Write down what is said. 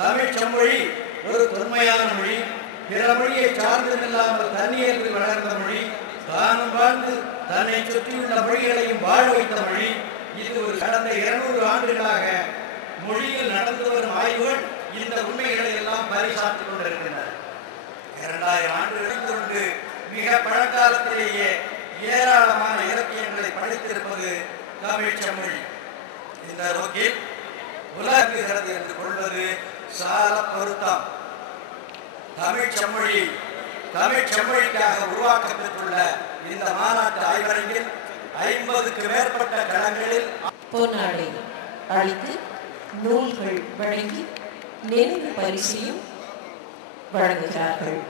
தமிழ் செம்மொழி ஒரு தொன்மையான மொழி, பிற மொழியை சார்ந்து நில்லாமல் தன்னியல்பில் வளர்ந்த மொழி, தானும் வாழ்ந்து தன்னை சுற்றியுள்ள மொழிகளையும் வாழ வைத்த மொழி. இது ஒரு கடந்த 200 ஆண்டுகளாக மொழியில் நடந்து வரும் ஆய்வுகள் இந்த உண்மைகளை எல்லாம் பரிசாற்றிக் கொண்டிருக்கின்றன. 2000 ஆண்டுகளுக்கு கொண்டு மிக பழங்காலத்திலேயே ஏராளமான இலக்கியங்களை படித்திருப்பது தமிழ் செம்மொழி. இந்த நோக்கில் உலகுகிறது என்று கொள்வது சால பொருத்தம். தமிழ் செம்மொழிக்காக உருவாக்கப்பட்டுள்ள இந்த மாநாட்டு ஆய்வரங்கில் 50க்கு மேற்பட்ட களங்களில் பொன்னாடை அளித்து நூல்கள் வழங்கி நினைவு பரிசையும் வழங்குகிறார்கள்.